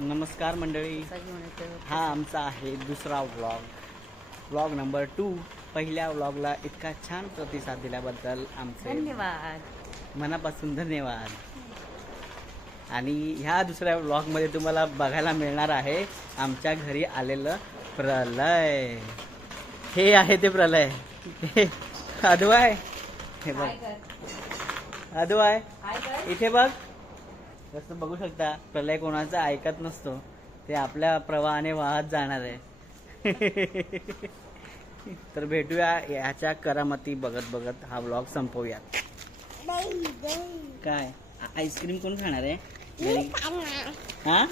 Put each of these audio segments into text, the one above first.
नमस्कार मंडळी, हा आमचा आहे दुसरा व्लॉग नंबर 2। पहिल्या व्लॉगला इतका छान प्रतिसाद दिल्याबद्दल आमचे धन्यवाद, मनापासून धन्यवाद। आणि ह्या दुसऱ्या व्लॉगमध्ये तुम्हाला बघायला मिळणार आहे आमच्या घरी आलेलं प्रलय। हे आहे ते प्रलय, अद्वय हे बघ, अद्वय इथे बघ, कसं बघू शकता। प्रलय कोणाचा ऐकत नसतो, ते आपल्या प्रवाहाने वाहत जाणार आहे। तर भेटूया ह्याच्या करामती बघत बघत हा व्लॉग संपवूया। काय आईस्क्रीम कोण खाणार आहे? हा,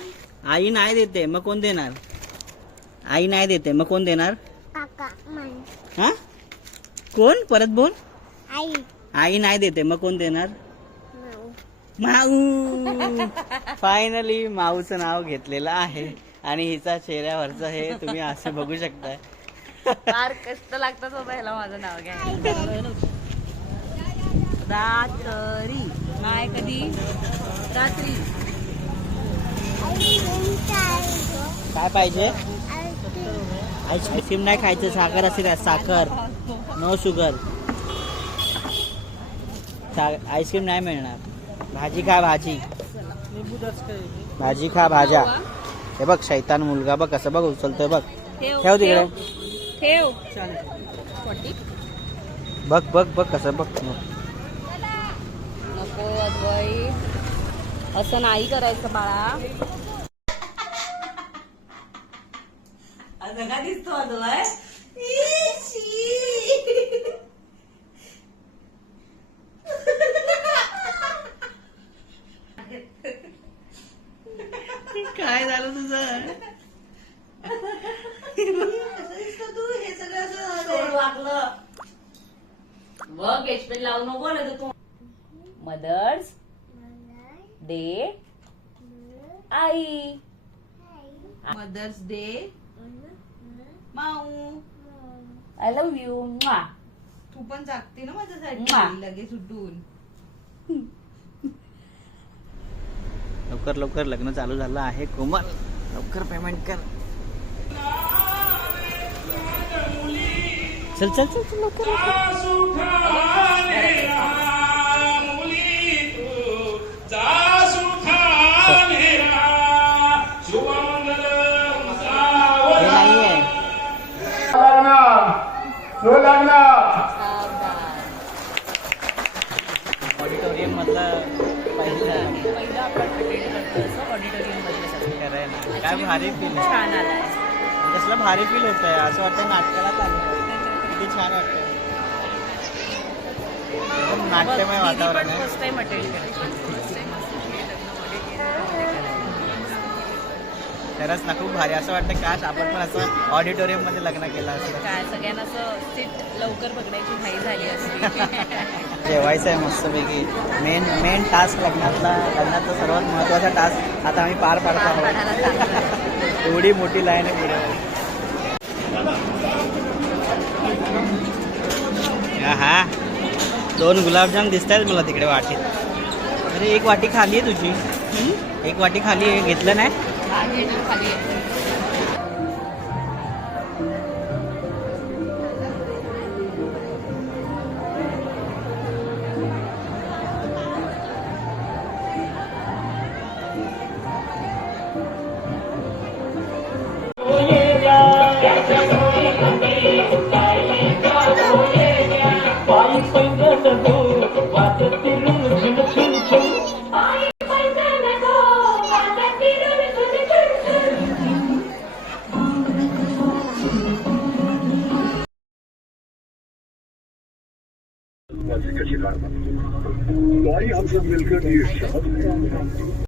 आई नाही देते मग कोण देणार? आई नाही देते मग कोण देणार? हा, कोण? परत बोल। आई नाही देते मग कोण देणार? माऊ। फायनली माऊचं नाव घेतलेलं आहे आणि हिचा चेहऱ्यावरचं हे तुम्ही असं बघू शकताय। फार कष्ट लागतात बाबा ह्याला माझं नाव घ्यायला। रात्री नाही, कधी रात्री। काय पाहिजे? आईस्क्रीम नाही खायचं, साखर असेल त्यात, साखर नो शुगर। आईस्क्रीम नाही मिळणार। भाजी खा, भाजी भाजी खा, भाज्या। हे बघ शैतान मुलगा बघ कसं बघ उचलतोय बघ। ठेव तिकडे, ठेव। बघ बघ बघ कसं बघ। नको अद्वै, असं नाही करायचं बाळा। असं का दिसतो अद्वै? काय झालं तुझं? बघ एचपी लावू नको ना तू। मदर्स डे आई, मदर्स डे माऊ, आय लव्ह यू। तू पण जागते ना माझ्यासाठी लगेच उठून। लवकर लवकर लग्न चालू झालं आहे कोमल, लवकर पेमेंट कर। चल चल चल चल लवकर ऑडिटोरियम मधलं पहिलं आपण अटेंड करतो असं ऑडिटोरियम मध्ये करायला काय भारी फील, छान आलाय। कसलं भारी फील होत आहे, असं वाटतं नाटकाला चालू। किती छान वाटतं, एकदम नाट्यमय वातावरण आहे। फर्स्ट टाइम अटेंड करते। खरंच ना, खूप भारी। असं वाटतं काश आपण पण असं ऑडिटोरियम मध्ये लग्न केलं असतं। काय सगळ्यांना असं सीट लवकर बघण्याची घाई झाली असती। जेवायचं आहे मस्तपैकी। मेन टास्क लग्नाचा सर्वात महत्वाचा टास्क आता आम्ही पार पाडत आहोत। एवढी मोठी लाईन आहे पुढे। हा, 2 गुलाबजाम दिसत आहेत मला तिकडे वाटीत। अरे एक वाटी खाली आहे तुझी, एक वाटी खाली आहे, घेतलं नाही? हम सब मिलकर ये